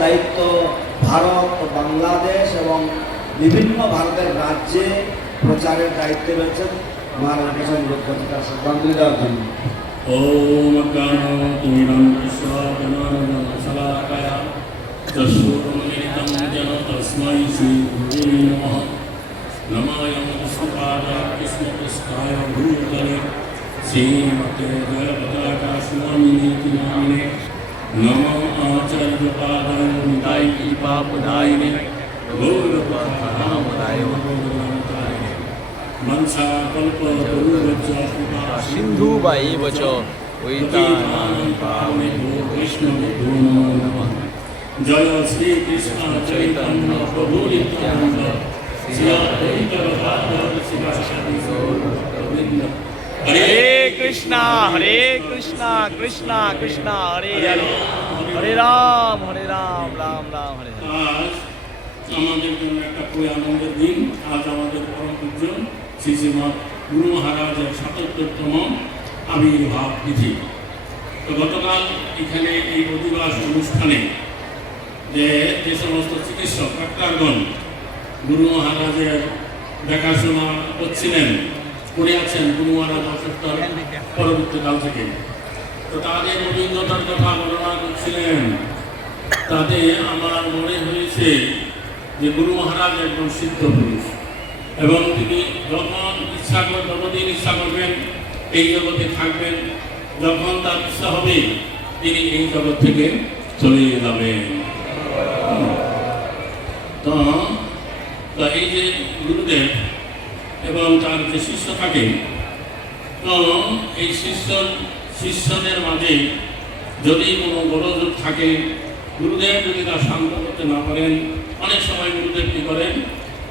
দায়িত্ব ভারত, বাংলাদেশ এবং বিভিন্ন ভারতের রাজ্যে প্রচারের দায়িত্বে রয়েছেন। মহারাজ কাছে অনুরোধ করছি তার শ্রদ্ধাঞ্জলি দেওয়ার জন্য। ওম জ্ঞানতিমিরং শলাকায়া চক্ষুরুন্মিলিतं যেন তস্मै শ্রীগুরুবে নমঃ। নমায়ং পুষ্পপাদায় কৃষ্ণপৃষ্ঠায় ভূতলে শ্রীমতে জয়পতাকা স্বামিনীতি নামিনে। নমো আচার্যপাদায় নিতাই কৃপাপদায়িনে গৌরপদায় ভগবন্তায় मनसा कल्पतरुश्च कृपा सिंधु बाइव च पतितानां पावनेभ्यो वैष्णवेभ्यो नमः। जय श्री कृष्ण चैतन्य प्रभु नित्यानंद श्री अद्वैत गदाधर शिवासादि गौरभक्तवृंद। हरे कृष्णा कृष्णा कृष्णा हरे हरे हरे राम राम राम हरे हरे। आज আমাদের জন্য একটা খুবই আনন্দের দিন। আজ আমাদের পরম পূজ্য শ্রী শ্রীমৎ গুরু মহারাজের ৭৭তম আবির্ভাব তিথি। তো গতকাল এখানে এই অধিবাস অনুষ্ঠানে যে সমস্ত চিকিৎসক ডাক্তারগণ গুরু মহারাজের দেখাশোনা করছিলেন, করে আছেন গুরু মহারাজ অসুস্থ পরবর্তীকাল থেকে, তো তাদের অভিজ্ঞতার কথা বর্ণনা করছিলেন। তাতে আমার মনে হয়েছে যে গুরু মহারাজ একজন সিদ্ধ পুরুষ এবং তিনি যখন ইচ্ছা করবেন, যতদিন ইচ্ছা করবেন এই জগতে থাকবেন, যখন তার ইচ্ছা হবে তিনি এই জগৎ থেকে চলে যাবেন। তো এই যে গুরুদেব এবং তার যে শিষ্য থাকে, তো এই শিষ্যদের মাঝে যদি কোনো গোলযোগ থাকে, গুরুদেব যদি তা শান্ত করতে না পারেন, অনেক সময় গুরুদেব কী করেন,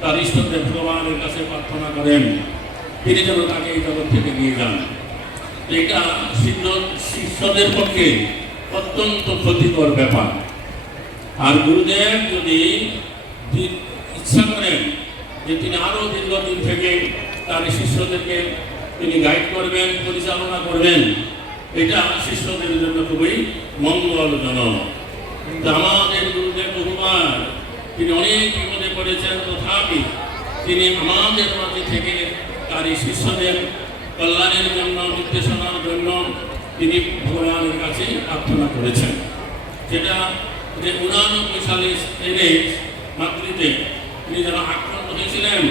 তার ইষ্টদেব ভগবানের কাছে প্রার্থনা করেন তিনি যেন তাকে এই জগৎ থেকে নিয়ে যান। এটা শিষ্যদের পক্ষে অত্যন্ত ক্ষতিকর ব্যাপার। আর গুরুদেব যদি ইচ্ছা করেন যে তিনি আরও দীর্ঘদিন থেকে তার শিষ্যদেরকে তিনি গাইড করবেন, পরিচালনা করবেন, এটা শিষ্যদের জন্য খুবই মঙ্গলজনক। আমাদের গুরুদেব বহুবার তিনি অনেক বিপদে পড়েছেন, তথাপি তিনি আমাদের মাঝে থেকে তার এই শিষ্যদের কল্যাণের জন্য, নির্দেশনার জন্য তিনি ভগবানের কাছে প্রার্থনা করেছেন। যেটা যে 89 সালে স্পেনে মাতৃতে তিনি যারা আক্রান্ত হয়েছিলেন,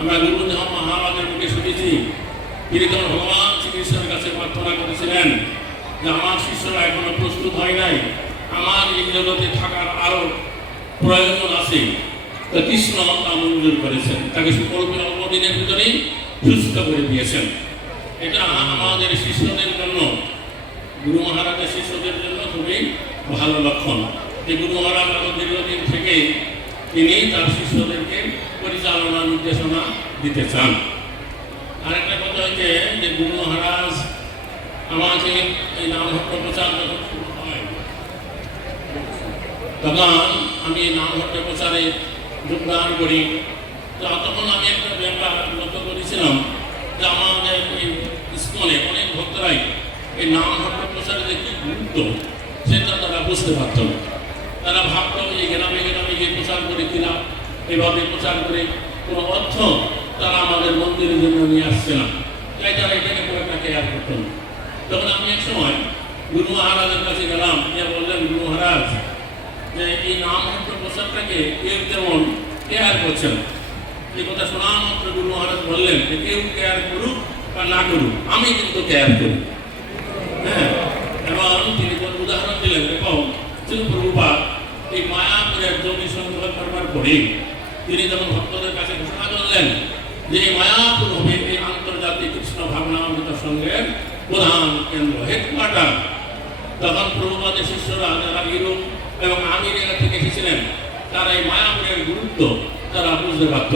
আমরা গুরুদেব মহারাজের মুখে শুনেছি, তিনি তখন ভগবান শ্রীকৃষ্ণের কাছে প্রার্থনা করেছিলেন যে আমার শিষ্যরা এখনো প্রস্তুত হয় নাই, আমার এই জগতে থাকার আরো প্রয়োজন আছে। তো কৃষ্ণ তা মঞ্জুর করেছেন, তাকে সুকল্পে অল্প দিনের ভিতরেই সুস্থ করে দিয়েছেন। এটা আমাদের শিষ্যদের জন্য, গুরু মহারাজের শিষ্যদের জন্য খুবই ভালো লক্ষণ যে গুরু মহারাজ আরো দীর্ঘদিন থেকে তিনি তার শিষ্যদেরকে পরিচালনা নির্দেশনা দিতে চান। আরেকটা কথা হচ্ছে যে গুরু মহারাজ আমাকে এই নামহট্ট প্রচার যখন শুরু হয়, তখন আমি নামহট্ট প্রচারে যোগদান করি। তখন আমি একটা ব্যাপার লক্ষ্য করেছিলাম যে আমাদের এই ইস্কনে অনেক ভক্তরাই এই নামহট্ট প্রচারে যে কী গুরুত্ব সেটা তারা বুঝতে পারত না। তারা ভাবত এই গ্রামে গ্রামে গিয়ে প্রচার করে কিনা, এভাবে প্রচার করে কোনো অর্থ তারা আমাদের মন্দিরের জন্য নিয়ে আসছে না, তাই তারা এটাকে খুব একটা কেয়ার করত না। তখন আমি এক সময় গুরু মহারাজের কাছে গেলাম, গিয়ে বললেন গুরু মহারাজ যে এই নামহট্ট প্রচারটাকে কেউ তেমন কেয়ার করছেন। এই কথা শোনা মাত্র গুরু মহারাজ বললেন যে কেউ কেয়ার করুক বা না করুক, আমি কিন্তু কেয়ার করি। হ্যাঁ, এবং তিনি উদাহরণ দিলেন, দেখো প্রভুপাদ এই মায়াপুরের জমি সংগ্রহ করবার পরে তিনি যখন ভক্তদের কাছে ঘোষণা করলেন যে এই মায়াপুর হবে এই আন্তর্জাতিক কৃষ্ণ ভাবনামৃত সংঘের প্রধান কেন্দ্র, হেডকোয়ার্টার, তখন প্রভুপাদের শিষ্যরা যারা ইউরোপ এবং আমেরিকা থেকে এসেছিলেন তারা এই মায়াপুরের গুরুত্ব তারা বুঝতে পারত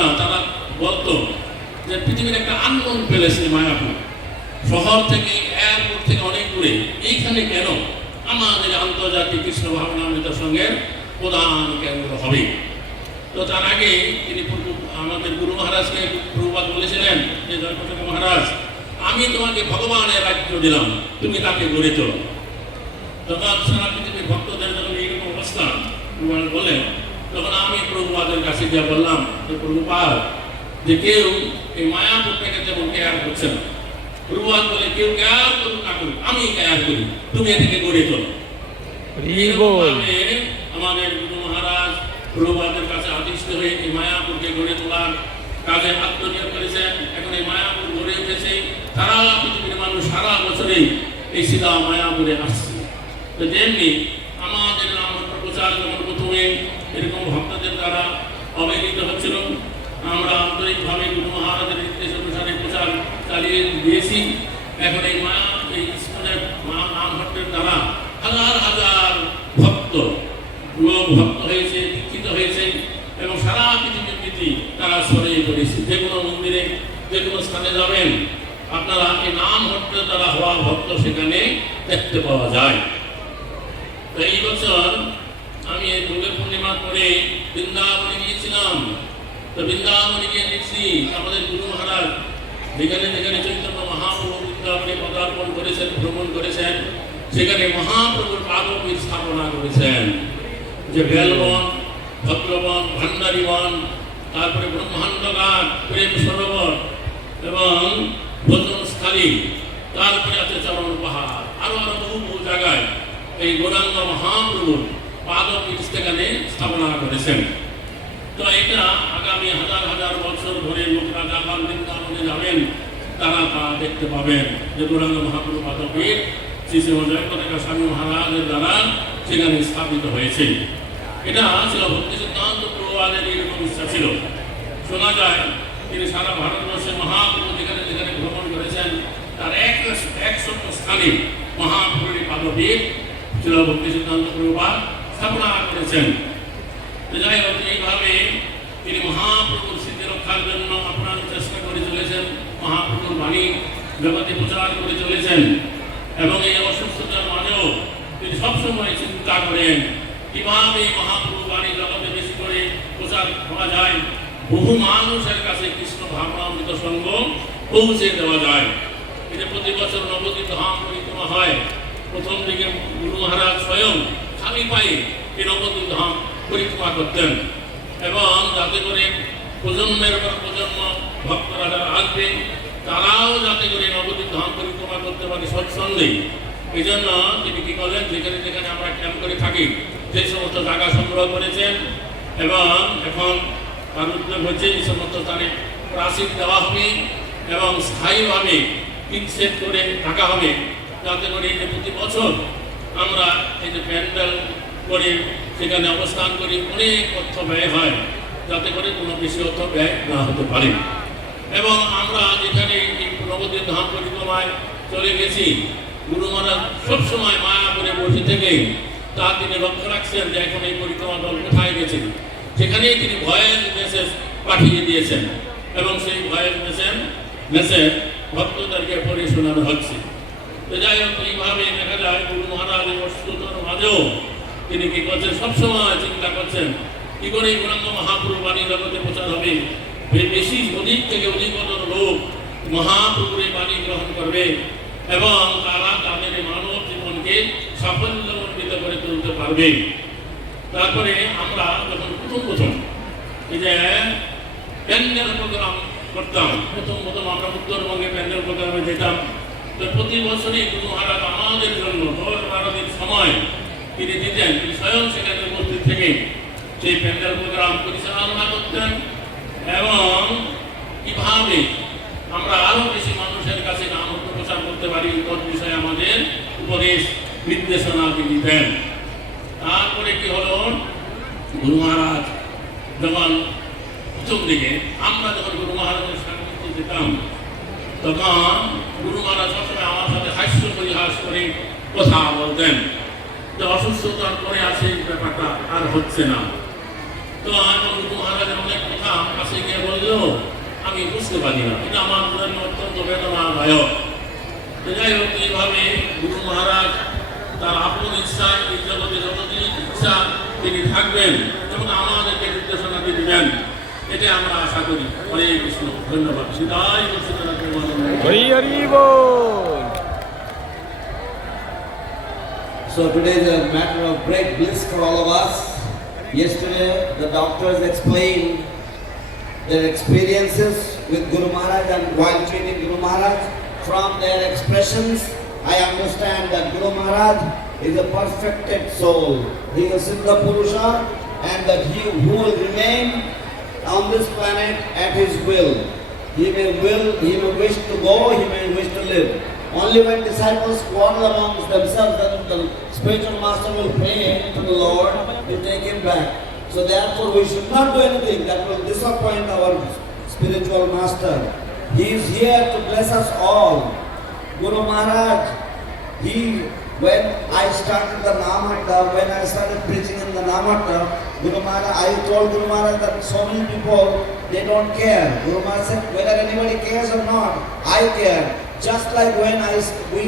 না। তারা বলতো যে পৃথিবীর একটা আননোন প্লেস এই মায়াপুর, শহর থেকে এয়ারপোর্ট থেকে অনেক দূরে, এইখানে কেন আমাদের আন্তর্জাতিক কৃষ্ণ ভাবনামৃত সংঘের প্রধান কেন্দ্র হবে। তো তার আগে তিনি আমাদের গুরু মহারাজকে প্রভুপাদ বলেছিলেন যে জয়প্রকাশ মহারাজ, আমি তোমাকে ভগবানের রাজ্য দিলাম, তুমি তাকে গড়ে তোলো। যখন সারা পৃথিবীর ভক্তদের যখন এইরকম অবস্থা বলেন, তখন আমি প্রভুপাদের কাছে গিয়ে বললাম যে প্রভুপাদ, যে কেউ এই মায়াপুরটাকে যেমন কেয়ার করছে না, প্রভুপাদ বলে কেউ কেয়ার করুক না করুক, আমি কেয়ার করি, তুমি এটাকে গড়ে তোলো। এইরকমভাবে আমাদের গুরু মহারাজ প্রভুপাদের কাছে আদিষ্ট হয়ে এই মায়াপুরকে গড়ে তোলার কাজে আত্মনিয়োগ করেছেন। এখন এই মায়াপুর গড়ে উঠেছে, সারা পৃথিবীর মানুষ সারা বছরেই এই সীতা মায়াপুরে আসছে। তো যেমনি আমাদের নাম প্রচার যখন প্রথমে এরকম ভক্তদের দ্বারা অবহেলিত হচ্ছিল, আমরা আন্তরিকভাবে গুরু মহারাজের নির্দেশ অনুসারে প্রচার চালিয়ে দিয়েছি। এখন এই ইস্কনের নাম ভক্তের দ্বারা হাজার হাজার ভক্ত ভক্ত হয়েছে, দীক্ষিত হয়েছে এবং সারা পৃথিবীর প্রীতি তারা ছড়িয়ে পড়েছে। যে কোনো মন্দিরে, যে কোনো স্থানে যাবেন, আপনারা এই নাম ভক্তের দ্বারা হওয়া ভক্ত সেখানে দেখতে পাওয়া যায়। তো এই বছর আমি এই দুর্গা পূর্ণিমার পরে বৃন্দাবনে গিয়েছিলাম। তো বৃন্দাবনে গিয়ে দেখছি আমাদের গুরু মহারাজ যেখানে যেখানে চৈতন্য মহাপ্রভু বৃন্দাবনে পদার্পণ করেছেন, ভ্রমণ করেছেন, সেখানে মহাপ্রভুর পাদপীঠ স্থাপনা করেছেন। যে বেলবন, ভদ্রবন, ভান্ডারীবন, তারপরে ব্রহ্মাণ্ডঘাট, প্রেম সরোবর এবং ভোজনস্থলী, তারপরে আছে চরণ পাহাড়, আরো আরো বহু বহু জায়গায় এই গৌরাঙ্গ মহাপ্রভুর পাদপীঠ সেখানে স্থাপনা করেছেন। তো এটা আগামী হাজার হাজার বছর ধরে লোকরা যখন বৃন্দাবনে যাবেন তারা তা দেখতে পাবেন যে গৌরাঙ্গ মহাপ্রভু পাদপীঠ শ্রী শ্রী জয়প্রকাশ স্বামী মহারাজের দ্বারা সেখানে স্থাপিত হয়েছে। এটা ছিল ভক্তি সিদ্ধান্ত প্রভুপাদের এইরকম ইচ্ছা ছিল। শোনা যায় তিনি সারা ভারতবর্ষে মহাপ্রভু যেখানে যেখানে ভ্রমণ করেছেন তার 100 স্থানে মহাপ্রভুর পাদপীঠ ছিল ভক্তি সিদ্ধান্ত প্রভুপাদ স্থাপনা করেছেন। যাই হোক, এইভাবে তিনি মহাপ্রভুর স্মৃতি রক্ষার জন্য আপনার চেষ্টা করে চলেছেন, মহাপ্রভুর বাণী জগতে প্রচার করে চলেছেন এবং এই অসুস্থতার মাঝেও তিনি সবসময় চিন্তা করেন কিভাবে মহাপ্রভু বাণী জগতে বেশি করে প্রচার করা যায়, বহু মানুষের কাছে কৃষ্ণ ভাবনামৃত সঙ্গ পৌঁছে দেওয়া যায়। এটা প্রতি বছর নবদ্বীপ ধাম পরিক্রমা হয়। প্রথম দিকে গুরু মহারাজ স্বয়ং খালি পায়ে এই নবদ্বীপ ধাম পরিক্রমা করতেন এবং যাতে করে প্রজন্মের পর প্রজন্ম ভক্তরা যারা আসবে তারাও যাতে করে নবদ্বীপ ধাম পরিক্রমা করতে পারে সৎসন্দেই। এই জন্য তিনি কি করলেন, যেখানে যেখানে আমরা ক্যাম্প করে থাকি সেই সমস্ত জায়গা সংগ্রহ করেছেন এবং এখন তার উদ্যোগ হচ্ছে এই সমস্ত স্থানে প্রাচীর দেওয়া হবে এবং স্থায়ীভাবে ফিক্সেট করে থাকা হবে, যাতে করে এই যে প্রতি বছর আমরা এই যে প্যান্ডেল করে সেখানে অবস্থান করি অনেক অর্থ ব্যয় হয়, যাতে করে কোনো বেশি অর্থ ব্যয় না হতে পারে। এবং আমরা যেখানে এই নবদ্বীপ ধাম পরিক্রমায় চলে গেছি, গুরু মহারাজ সবসময় মায়াপুরে বসে থেকে তা তিনি লক্ষ্য রাখছেন যে এখন এই পরিক্রমা দল কোথায় গেছে, সেখানেই তিনি ভয়েস মেসেজ পাঠিয়ে দিয়েছেন এবং সেই ভয়েস মেসেজ ভক্তদেরকে পড়ে শোনানো হচ্ছে। তো যাই হোক, এইভাবে দেখা যায় গুরু মহারাজ এই অসুস্থতার মাঝেও তিনি কি করছেন, সবসময় চিন্তা করছেন কি করে এই গৌরাঙ্গ মহাপ্রভু বাণী জগতে প্রচার হবে, বেশি অধিক থেকে অধিকতর লোক মহাপ্রভুর এই বাণী গ্রহণ করবে এবং তারা তাদের মানব জীবনকে সাফল্যমণ্ডিত করে তুলতে পারবে। তারপরে আমরা যখন প্রথম এই যে প্যান্ডেল প্রোগ্রাম করতাম, প্রথম আমরা উত্তরবঙ্গে প্যান্ডেল প্রোগ্রামে যেতাম। তো প্রতি বছরই গুরু মহারাজ আমাদের জন্য 10-12 দিন সময় তিনি দিতেন, তিনি স্বয়ং সেখানে উপস্থিত থেকে সেই প্যান্ডেল প্রোগ্রাম পরিচালনা করতেন এবং কিভাবে আমরা আরো বেশি মানুষের কাছে নাম প্রচার করতে পারি তৎ বিষয়ে আমাদের উপদেশ নির্দেশনা দিতেন। তারপরে কি হলো, গুরু মহারাজ যখন প্রথম দিকে আমরা যখন গুরু মহারাজের সান্নিধ্যে যেতাম তখন গুরু মহারাজ সবসময় আমার সাথে হাস্য পরিহাস করে কথা বলতেন যে অসুস্থতার পরে আসে ব্যাপারটা আর হচ্ছে না। তো আমি গুরু মহারাজের অনেক কথা কাছে গিয়ে বললেও আমি বুঝতে পারি না, এটা আমার জন্য অত্যন্ত বেদনাদায়ক। তো যাই হোক, এইভাবে গুরু মহারাজ তার আপন ইচ্ছা এই জগতে যতদিন ইচ্ছা তিনি থাকবেন এবং আমাদেরকে নির্দেশনা দিবেন, এটা আমরা আশা করি। হরে কৃষ্ণ, ধন্যবাদ। সীতাই হরি হরি বল। So today is a matter of great bliss for all of us. Yesterday the doctors explained their experiences with Guru Maharaj, and while treating Guru Maharaj, from their expressions, I understand that Guru Maharaj is a perfected soul. He is a Siddha Purusha, and that he who will remain on this planet at his will. He may wish to go, he may wish to live. Only when disciples quarrel amongst themselves, then the spiritual master will pray to the Lord to take him back. So therefore we should not do anything that will disappoint our spiritual master. He is here to bless us all. Guru Maharaj, when I started the Namatta, when I started preaching in the Namatta, Guru Maharaj, I told Guru Maharaj that so many people, they don't care. Guru Maharaj said, whether anybody cares or not, I care. Just like when we